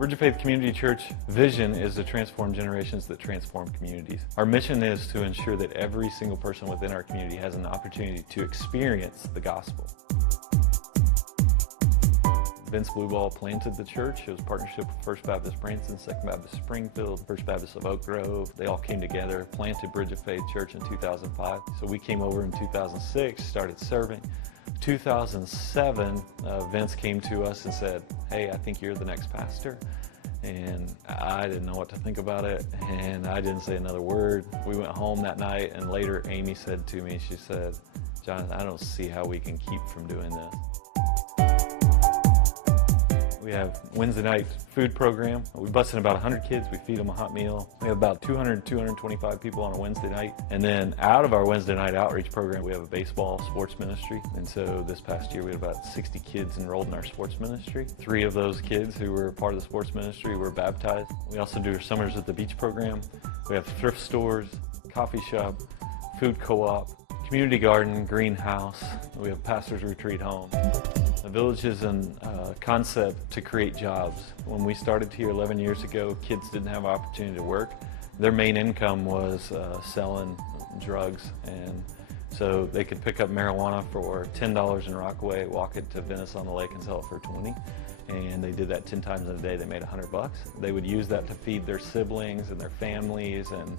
Bridge of Faith Community Church vision is to transform generations that transform communities. Our mission is to ensure that every single person within our community has an opportunity to experience the gospel. Vince Blueball planted the church. It was a partnership with First Baptist Branson, Second Baptist Springfield, First Baptist of Oak Grove. They all came together, planted Bridge of Faith Church in 2005. So we came over in 2006, started serving. 2007, Vince came to us and said, "Hey, I think you're the next pastor." And I didn't know what to think about it, and I didn't say another word. We went home that night, and later Amy said to me, she said, "Jonathan, I don't see how we can keep from doing this." We have Wednesday night food program. We bus in about 100 kids. We feed them a hot meal. We have about 200, 225 people on a Wednesday night. And then out of our Wednesday night outreach program, we have a baseball sports ministry. And so this past year, we had about 60 kids enrolled in our sports ministry. 3 of those kids who were part of the sports ministry were baptized. We also do our Summers at the Beach program. We have thrift stores, coffee shop, food co-op, community garden, greenhouse. We have pastor's retreat home. The village is a concept to create jobs. When we started here 11 years ago, kids didn't have an opportunity to work. Their main income was selling drugs, and so they could pick up marijuana for $10 in Rockaway, walk it to Venice on the Lake and sell it for 20. And they did that 10 times in a day. They made $100. They would use that to feed their siblings and their families, and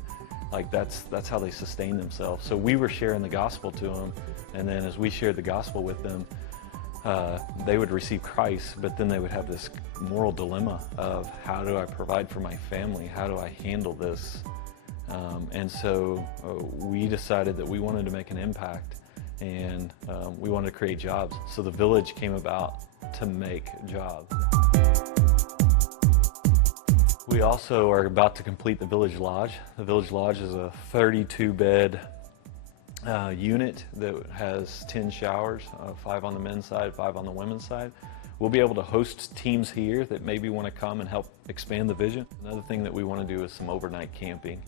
that's how they sustained themselves. So we were sharing the gospel to them, and then as we shared the gospel with them, they would receive Christ, but then they would have this moral dilemma of, how do I provide for my family? How do I handle this? And so we decided that we wanted to make an impact, and we wanted to create jobs. So the village came about to make jobs. We also are about to complete the Village Lodge. The Village Lodge is a 32-bed unit that has 10 showers, 5 on the men's side, 5 on the women's side. We'll be able to host teams here that maybe want to come and help expand the vision. Another thing that we want to do is some overnight camping,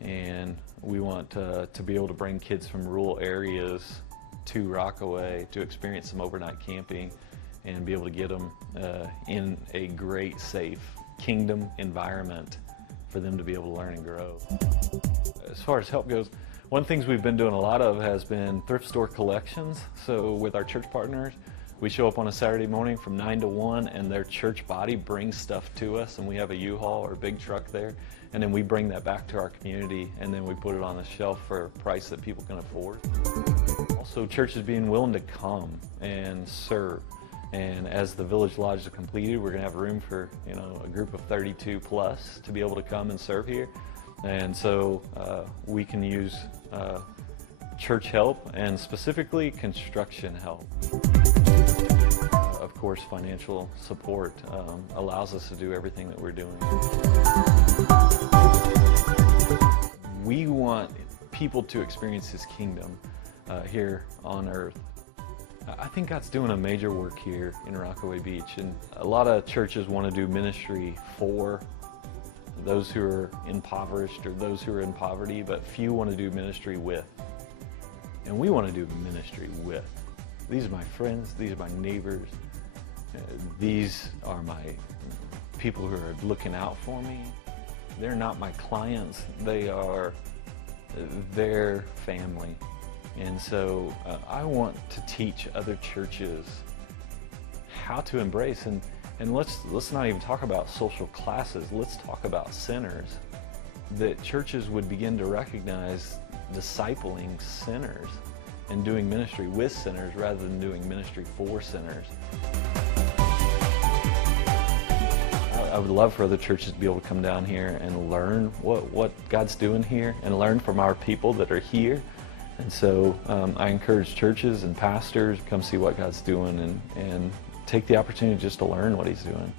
and we want to be able to bring kids from rural areas to Rockaway to experience some overnight camping and be able to get them in a great, safe kingdom environment for them to be able to learn and grow. As far as help goes, one of the things we've been doing a lot of has been thrift store collections. So with our church partners, we show up on a Saturday morning from 9 to 1, and their church body brings stuff to us, and we have a U-Haul or a big truck there, and then we bring that back to our community, and then we put it on the shelf for a price that people can afford. Also, churches being willing to come and serve. And as the Village Lodge is completed, we're going to have room for a group of 32 plus to be able to come and serve here. And so we can use church help, and specifically construction help. Of course, financial support allows us to do everything that we're doing. We want people to experience His kingdom here on earth. I think God's doing a major work here in Rockaway Beach, and a lot of churches want to do ministry for those who are impoverished or those who are in poverty, but few want to do ministry with. And we want to do ministry with. These are my friends, these are my neighbors, these are my people who are looking out for me. They're not my clients, they are their family. And so I want to teach other churches how to embrace, and let's not even talk about social classes, let's talk about sinners. That churches would begin to recognize discipling sinners and doing ministry with sinners rather than doing ministry for sinners. I would love for other churches to be able to come down here and learn what God's doing here and learn from our people that are here. And so I encourage churches and pastors to come see what God's doing and take the opportunity just to learn what He's doing.